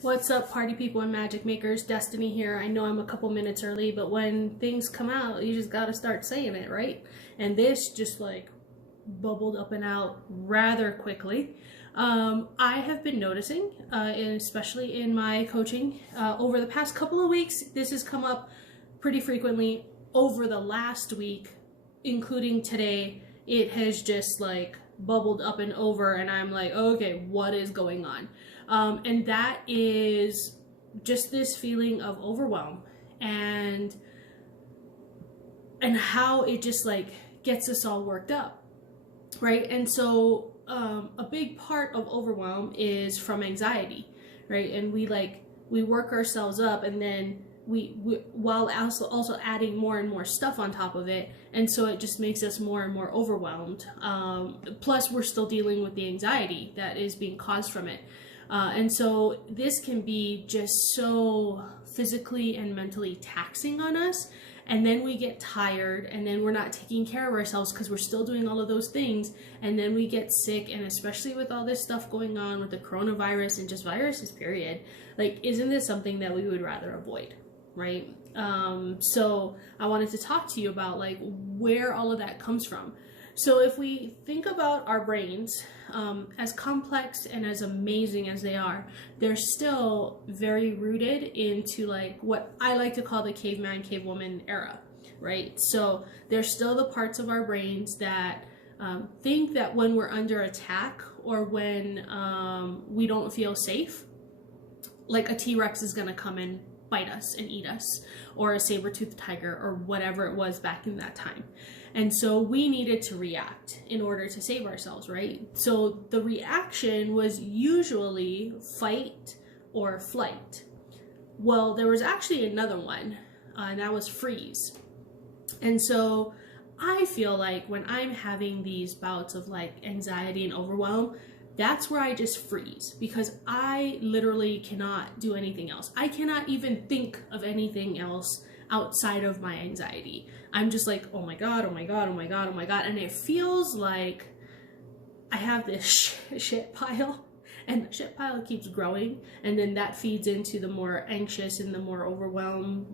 What's up, party people and magic makers? Destiny here. I know I'm a couple minutes early, but when things come out, you just gotta start saying it, right? And this just like bubbled up and out rather quickly. I have been noticing, especially in my coaching, over the past couple of weeks, this has come up pretty frequently. Over the last week, including today, it has just like bubbled up and over, and I'm like, okay, what is going on? And that is just this feeling of overwhelm and how it just like gets us all worked up, right? And so a big part of overwhelm is from anxiety, right? And we work ourselves up, and then we while also adding more and more stuff on top of it, and so it just makes us more and more overwhelmed. Plus we're still dealing with the anxiety that is being caused from it. And so this can be just so physically and mentally taxing on us. And then we get tired, and then we're not taking care of ourselves because we're still doing all of those things. And then we get sick, and especially with all this stuff going on with the coronavirus and just viruses, period. Like, isn't this something that we would rather avoid, right? So I wanted to talk to you about like where all of that comes from. So if we think about our brains, as complex and as amazing as they are, they're still very rooted into like what I like to call the caveman, cavewoman era, right? So there's still the parts of our brains that think that when we're under attack or when we don't feel safe, like a T-Rex is gonna come and bite us and eat us, or a saber-toothed tiger, or whatever it was back in that time. And so we needed to react in order to save ourselves, right? So the reaction was usually fight or flight. Well, there was actually another one, and that was freeze. And so I feel like when I'm having these bouts of like anxiety and overwhelm, that's where I just freeze, because I literally cannot do anything else. I cannot even think of anything else outside of my anxiety. I'm just like, oh my God, oh my God, oh my God, oh my God. And it feels like I have this shit pile, and the shit pile keeps growing. And then that feeds into the more anxious and the more overwhelmed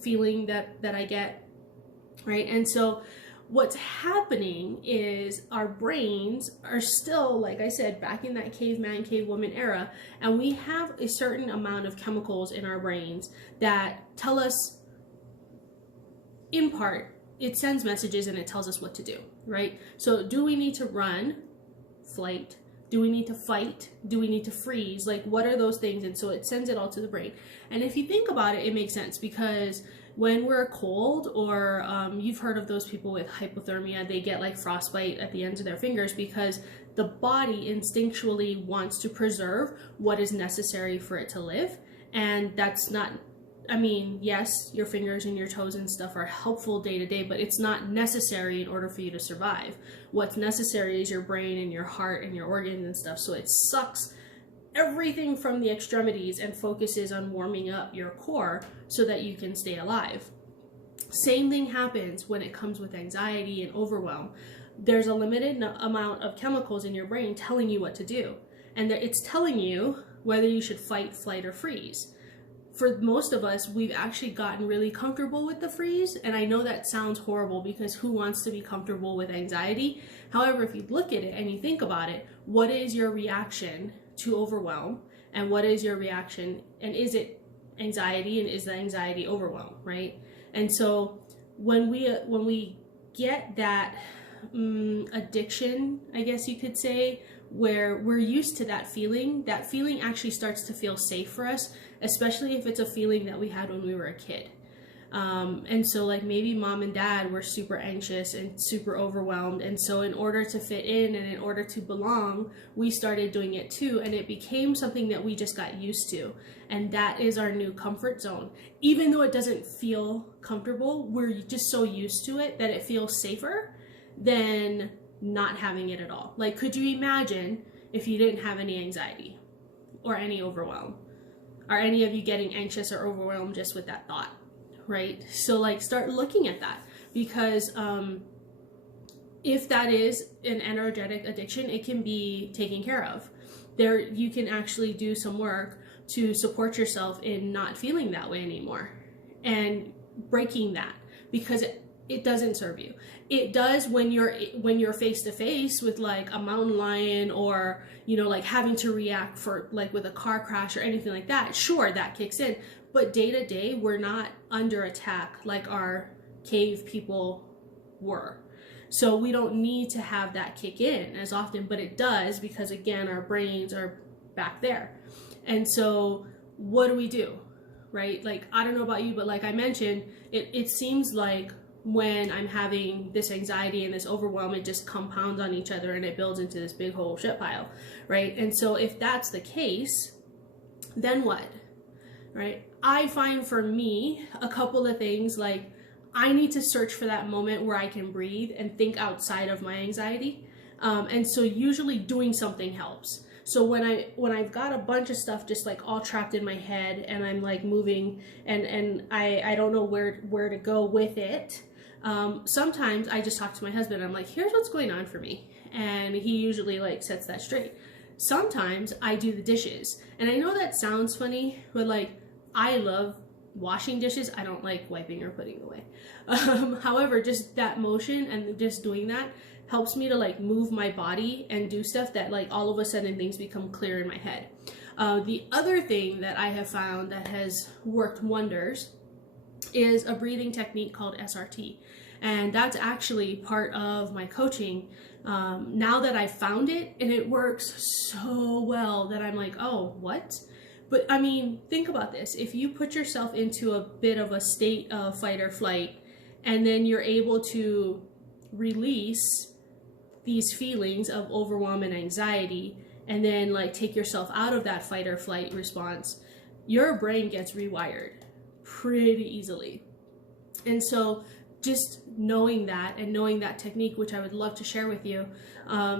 feeling that I get, right? And so what's happening is our brains are still, like I said, back in that caveman, cavewoman era, and we have a certain amount of chemicals in our brains that tell us, in part, it sends messages and it tells us what to do, right? So do we need to run, flight? Do we need to fight? Do we need to freeze? Like, what are those things? And so it sends it all to the brain. And if you think about it, it makes sense, because when we're cold, or you've heard of those people with hypothermia, they get like frostbite at the ends of their fingers because the body instinctually wants to preserve what is necessary for it to live. And that's not, I mean, yes, your fingers and your toes and stuff are helpful day to day, but it's not necessary in order for you to survive. What's necessary is your brain and your heart and your organs and stuff. So it sucks everything from the extremities and focuses on warming up your core so that you can stay alive. Same thing happens when it comes with anxiety and overwhelm. There's a limited amount of chemicals in your brain telling you what to do, and it's telling you whether you should fight, flight, or freeze. For most of us, we've actually gotten really comfortable with the freeze, and I know that sounds horrible because who wants to be comfortable with anxiety? However, if you look at it and you think about it, what is your reaction to overwhelm, and what is your reaction, and is it anxiety, and is the anxiety overwhelm, right? And so when we get that addiction, I guess you could say, where we're used to that feeling actually starts to feel safe for us, especially if it's a feeling that we had when we were a kid. And so like maybe mom and dad were super anxious and super overwhelmed, and so in order to fit in and in order to belong, we started doing it too, and it became something that we just got used to, and that is our new comfort zone. Even though it doesn't feel comfortable, we're just so used to it that it feels safer than not having it at all. Like, could you imagine if you didn't have any anxiety or any overwhelm? Are any of you getting anxious or overwhelmed just with that thought? Right? So like start looking at that, because if that is an energetic addiction, it can be taken care of. There, you can actually do some work to support yourself in not feeling that way anymore and breaking that, because it doesn't serve you. It does when you're face to face with like a mountain lion, or like having to react for like with a car crash or anything like that. Sure, that kicks in, but day to day we're not under attack like our cave people were. So we don't need to have that kick in as often, but it does, because again, our brains are back there. And so what do? Right? Like, I don't know about you, but like I mentioned, it seems like when I'm having this anxiety and this overwhelm, it just compounds on each other and it builds into this big whole shit pile, right? And so if that's the case, then what, right? I find for me a couple of things, like I need to search for that moment where I can breathe and think outside of my anxiety. And so usually doing something helps. So when I've got a bunch of stuff just like all trapped in my head and I'm like moving and I don't know where to go with it, sometimes I just talk to my husband. I'm like, here's what's going on for me. And he usually like sets that straight. Sometimes I do the dishes. And I know that sounds funny, but like I love washing dishes. I don't like wiping or putting away. However, just that motion and just doing that helps me to like move my body and do stuff that like all of a sudden things become clear in my head. The other thing that I have found that has worked wonders is a breathing technique called SRT. And that's actually part of my coaching. Now that I found it, and it works so well that I'm like, oh, what? But I mean, think about this. If you put yourself into a bit of a state of fight or flight, and then you're able to release these feelings of overwhelm and anxiety, and then like take yourself out of that fight or flight response, your brain gets rewired pretty easily. And so just knowing that and knowing that technique, which I would love to share with you,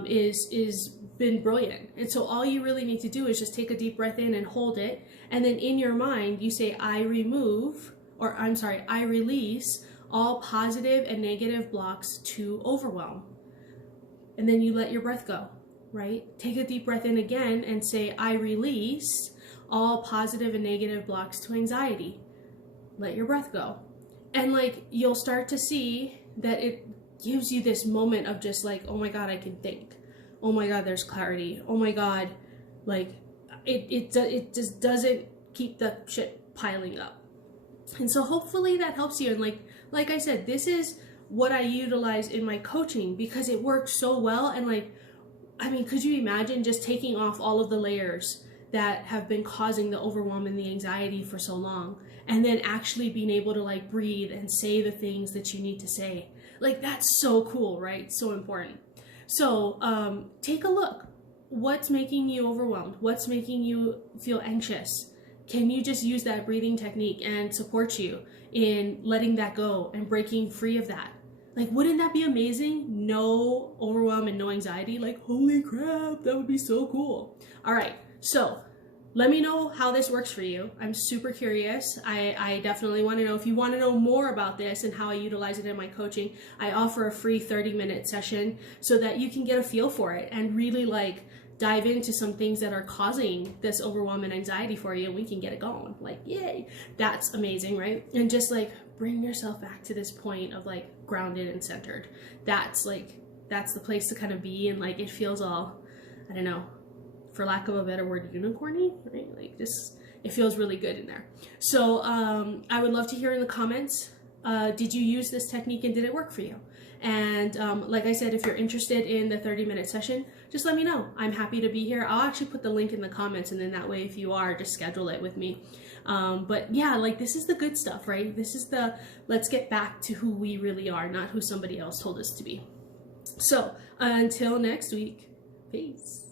is been brilliant. And so all you really need to do is just take a deep breath in and hold it. And then in your mind, you say, I release all positive and negative blocks to overwhelm. And then you let your breath go, right? Take a deep breath in again and say, I release all positive and negative blocks to anxiety. Let your breath go. And like, you'll start to see that it gives you this moment of just like, oh my God, I can think. Oh my God, there's clarity. Oh my God, like it just doesn't keep the shit piling up. And so hopefully that helps you. And like I said, this is what I utilize in my coaching because it works so well. And like, I mean, could you imagine just taking off all of the layers that have been causing the overwhelm and the anxiety for so long, and then actually being able to like breathe and say the things that you need to say? Like, that's so cool, right? So important. So take a look. What's making you overwhelmed? What's making you feel anxious? Can you just use that breathing technique and support you in letting that go and breaking free of that? Like, wouldn't that be amazing? No overwhelm and no anxiety. Like, holy crap, that would be so cool. All right, so let me know how this works for you. I'm super curious. I definitely want to know. If you want to know more about this and how I utilize it in my coaching, I offer a free 30-minute session so that you can get a feel for it and really like dive into some things that are causing this overwhelm and anxiety for you, and we can get it going. Like, yay, that's amazing, right? And just like bring yourself back to this point of like grounded and centered. That's the place to kind of be, and like it feels all, I don't know, for lack of a better word, unicorny, right? Like, just, it feels really good in there. So I would love to hear in the comments, did you use this technique and did it work for you? And like I said, if you're interested in the 30-minute session, just let me know. I'm happy to be here. I'll actually put the link in the comments, and then that way, if you are, just schedule it with me. But yeah, like, this is the good stuff, right? This is the, let's get back to who we really are, not who somebody else told us to be. So until next week, peace.